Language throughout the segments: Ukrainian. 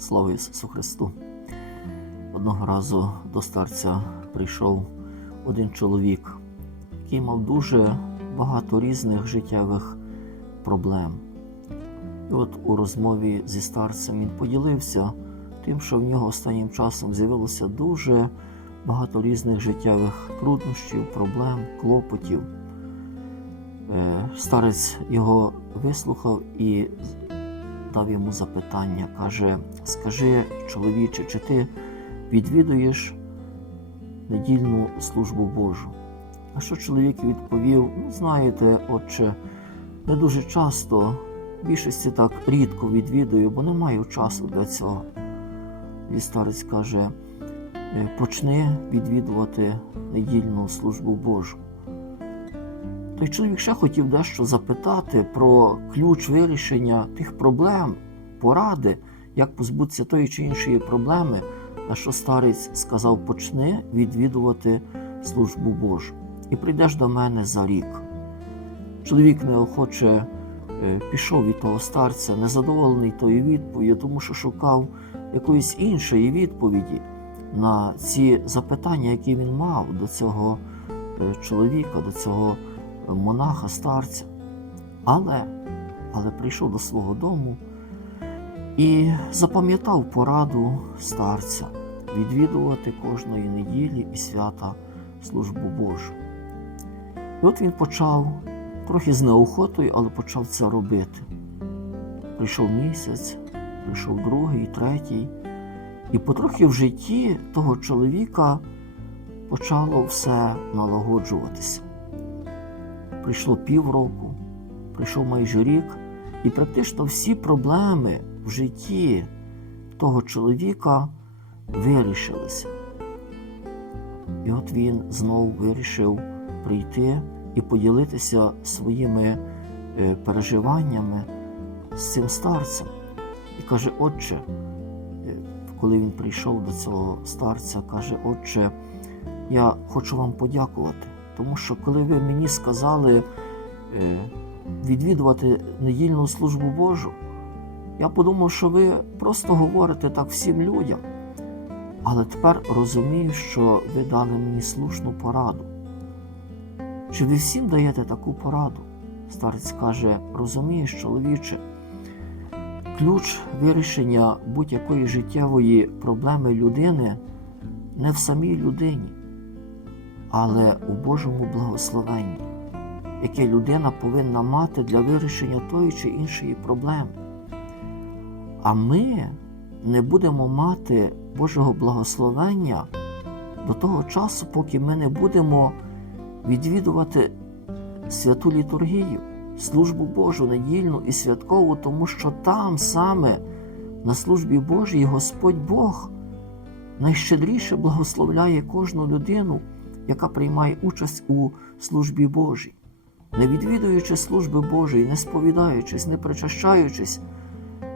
Слава Ісусу Христу! Одного разу до старця прийшов один чоловік, який мав дуже багато різних життєвих проблем. І от у розмові зі старцем він поділився тим, що в нього останнім часом з'явилося дуже багато різних життєвих труднощів, проблем, клопотів. Е, Старець його вислухав і дав йому запитання. Каже: Скажи, чоловіче, чи ти відвідуєш недільну службу Божу? А що чоловік відповів: Ну, знаєте, отче, не дуже часто, більшості так рідко відвідую, бо не маю часу для цього. І старець каже: «Е, почни відвідувати недільну службу Божу. Той чоловік ще хотів дещо запитати про ключ вирішення тих проблем, поради, як позбутися тої чи іншої проблеми, на що старець сказав: почни відвідувати службу Божу і прийдеш до мене за рік. Чоловік неохоче е, пішов від того старця, незадоволений тою відповіддю, тому що шукав якоїсь іншої відповіді на ці запитання, які він мав до цього е, чоловіка, до цього монаха, старця. Але, але прийшов до свого дому і запам'ятав пораду старця відвідувати кожної неділі і свята службу Божу. І от він почав трохи з неохотою, але почав це робити. Прийшов місяць, прийшов другий, третій, і потрохи в житті того чоловіка почало все налагоджуватися. Прийшло півроку, прийшов майже рік, і практично всі проблеми в житті того чоловіка вирішилися. І от він знову вирішив прийти і поділитися своїми е, переживаннями з цим старцем. І каже, Отче, е, коли він прийшов до цього старця, каже, Отче, я хочу вам подякувати, тому що коли ви мені сказали е, відвідувати недільну службу Божу, я подумав, що ви просто говорите так всім людям. Але тепер розумію, що ви дали мені слушну пораду. Чи ви всім даєте таку пораду? Старець каже, розумієш, чоловіче, ключ вирішення будь-якої життєвої проблеми людини не в самій людині, але у Божому благословенні, яке людина повинна мати для вирішення тої чи іншої проблеми. А ми не будемо мати Божого благословення до того часу, поки ми не будемо відвідувати святу літургію, службу Божу недільну і святкову, тому що там саме на службі Божій Господь Бог найщедріше благословляє кожну людину, яка приймає участь у службі Божій. Не відвідуючи служби Божої, не сповідаючись, не причащаючись,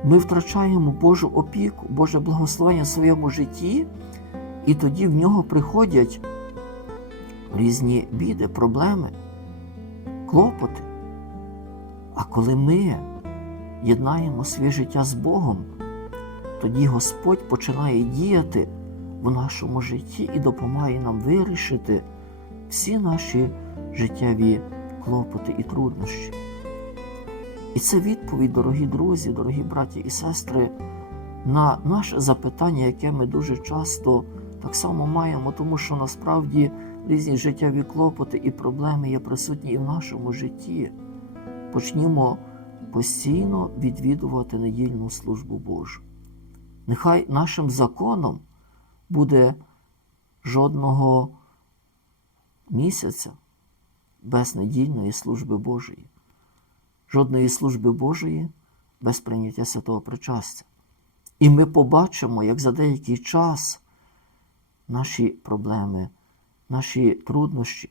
ми втрачаємо Божу опіку, Боже благословення в своєму житті, і тоді в нього приходять різні біди, проблеми, клопоти. А коли ми єднаємо своє життя з Богом, тоді Господь починає діяти в нашому житті і допомагає нам вирішити всі наші життєві клопоти і труднощі. І це відповідь, дорогі друзі, дорогі браті і сестри, на наше запитання, яке ми дуже часто так само маємо, тому що насправді різні життєві клопоти і проблеми є присутні і в нашому житті. Почнімо постійно відвідувати недільну службу Божу. Нехай нашим законом буде жодного місяця без недільної служби Божої жодної служби Божої без прийняття святого причастя. І ми побачимо, як за деякий час наші проблеми, наші труднощі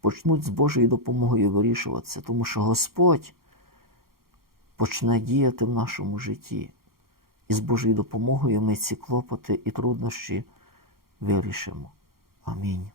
почнуть з Божою допомогою вирішуватися, тому що Господь почне діяти в нашому житті. І з Божою допомогою ми ці клопоти і труднощі вирішимо. Амінь.